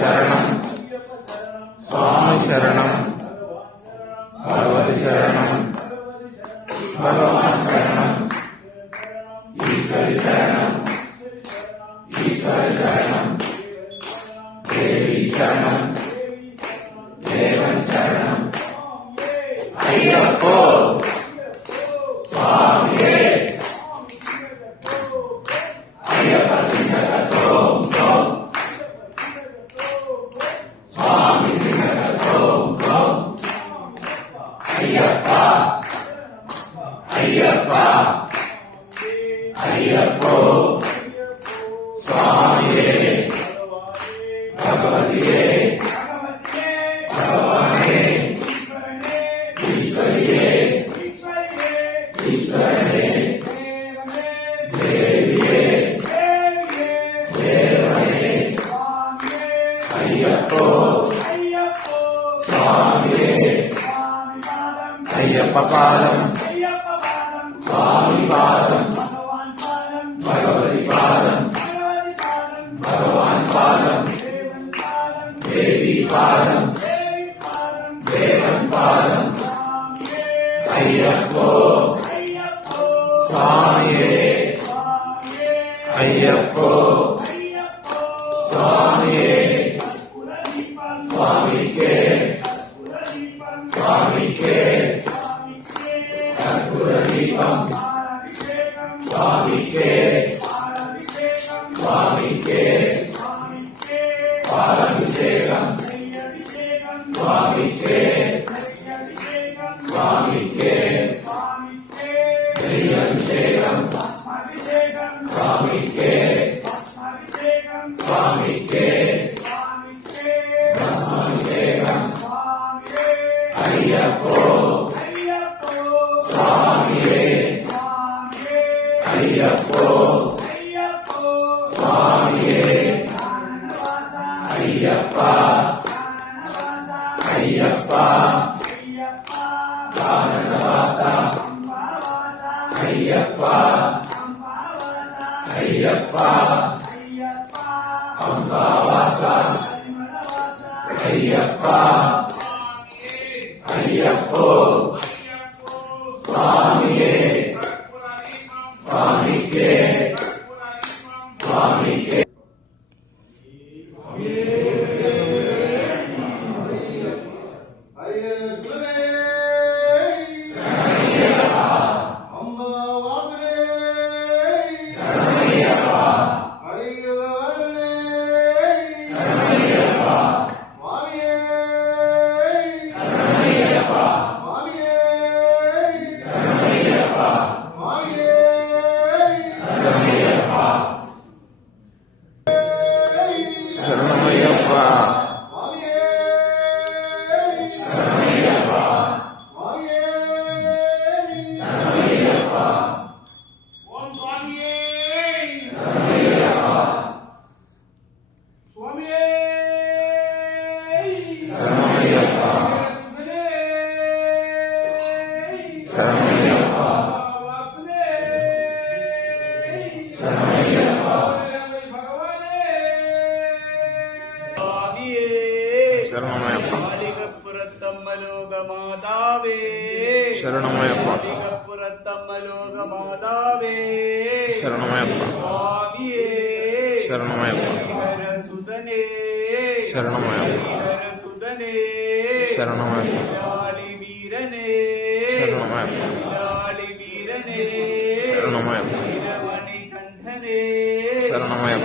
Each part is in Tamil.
शरणं स्वामी शरणं भगवती शरणं भगवान शरणं ईश्वरी शरणं ईश्वर शरणं देवी शरणं देवन शरणं अय्यप्पो स्वामी अय्यप्पा अय्यप्पो स्वामी भगवती भगवाने ईश्वरिये ईश्वरने देविये देवने अय्यप्पो स्वामी अय्यप्पा पादं स्वामी पादं भगवती पादं भगवान पादं देवी पादं देवन पादं अय्यप्पो स्वामी अय्यप्पो स्वामी स्वामी के कर्पूरदीपं स्वामी के पालाभिषेकं स्वामी के दह्याभिषेकं स्वामी के भस्माभिषेकं अय्यप्पो स्वामी अय्यप्पो स्वामी अय्यप्पा अय्यप्पा काननवासा अय्यप्पा अय्यप्पा अम्बावासा अय्यप्पा अय्यप्पो स्वामी के शरणमयप्पा शरणमयप्पा शरणमयप्पा शरणमयप्पा शरणमयप्पा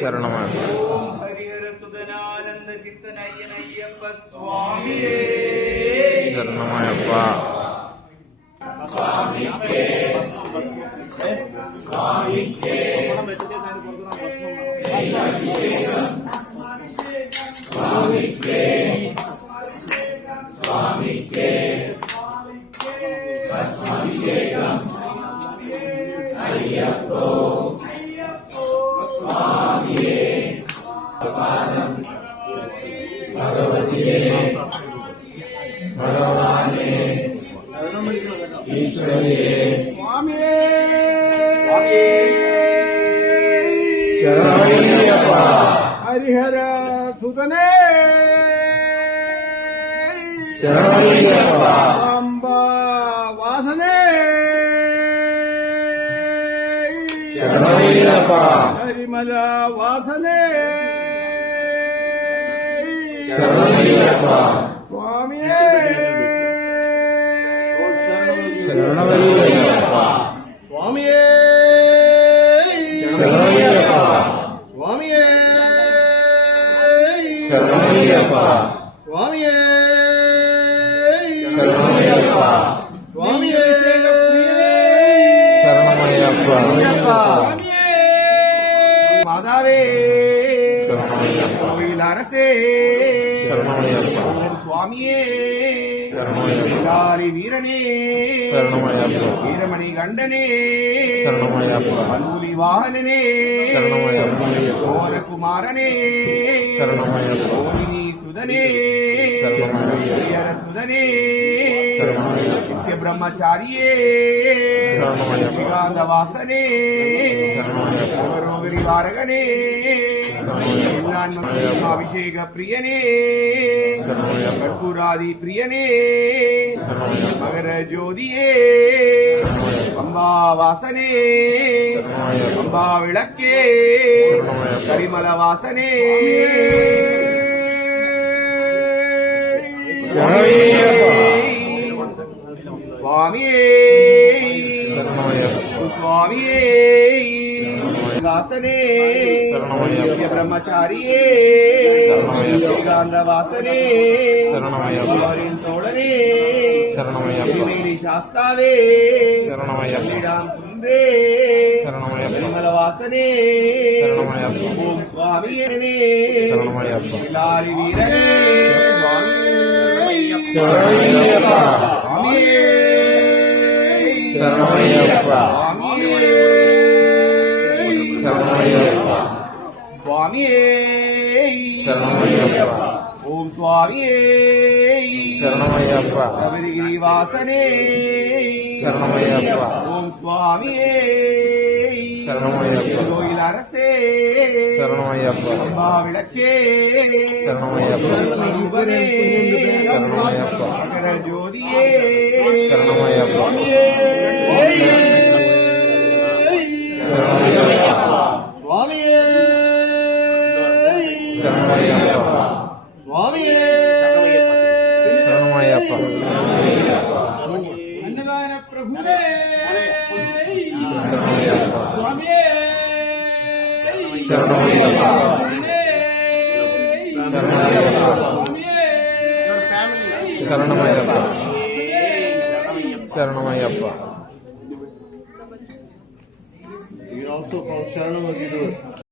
शरणमयप्पा हरिहरसुदनानंद चित्तनय्यनय्यप्प स्वामी शरणमयप्पा स्वामी के स्वामी के स्वामी के स्वामी के भस्माभिषेकं பகவானே ஈஸ்வரியே சரணமையப்பா ஹரிஹர சுதனே சரணமையப்பா அம்பா வாசனே சரணமையப்பா ஹரிமல வாசனே சரணமையப்பா சுவாமியே சரணமையப்பா சுவாமியே சரணமையப்பா சுவாமியே சரணமையப்பா சுவாமியே சரணமையப்பா சுவாமியே சரணமையப்பா மாதாவே சரணமையப்பா கோயில் அரசே சரணமையப்பா சுவாமியே சரணமையப்பா காரி வீரனே சரணமையப்பா வீரமணி கண்டனே சரணமையப்பா அன்புலி வாகனனே சரணமையப்பா கோரகுமாரனே சரணமையப்பா கோவினி சுதனே சரணமையப்பா ஹரிஹர சுதனே சரணமையப்பா நித்ய பிரம்மச்சாரியே சரணமையப்பா ஸ்ரீகாந்த வாசனே சரணமையப்பா சர்வரோகரி வாரகனே சரணமையப்பா அபிஷேக பிரியனே சரணமையப்பா கற்பூராதி பிரியனே சரணமையப்பா மகர ஜோதியே அம்பா வாசனே சரணமையப்பா அம்பா விளக்கே சரணமையப்பா கரிமல வாசனே சுவாமியே சரணமையப்பா சுவாமியே வாசனே சரணமையப்பா பிரம்மச்சாரியே சரணமையப்பா ஸ்ரீகாந்த வாசனே சரணமையப்பா அவரின் தோழனே சரணமையப்பா திருமேனி சாஸ்தாவே சரணமையப்பா ஸ்ரீராம் குன்றே சரணமையப்பா கரிமல வாசனே சரணமையப்பா ஓம் சுவாமியே சரணமையப்பா லாரி வீரனே சரணமையப்பா சுவாமியே சரணமையப்பா சுவாமியே சரணமையப்பா சுவாமியே சரணமையப்பா ஓம் சுவாமியே சரணமையப்பா சபரிகிரி வாசனே சரணமையப்பா ஓம் சுவாமியே சரணமையப்பா கோயில் அரசே சரணமையப்பா அம்பா விளக்கே சரணமையப்பா ஸ்வரூபனே சரணமையப்பா மகர ஜோதியே சரணமையப்பா சரணமையப்பா சுவாமியே சரணமையப்பா சுவாமியே சரணமையப்பா अन्नदान प्रभुवे சரணமையப்பா स्वामी சரணமையப்பா சரணமையப்பா சரணமையப்பா சரணமையப்பா You also from Sharanam as you do it.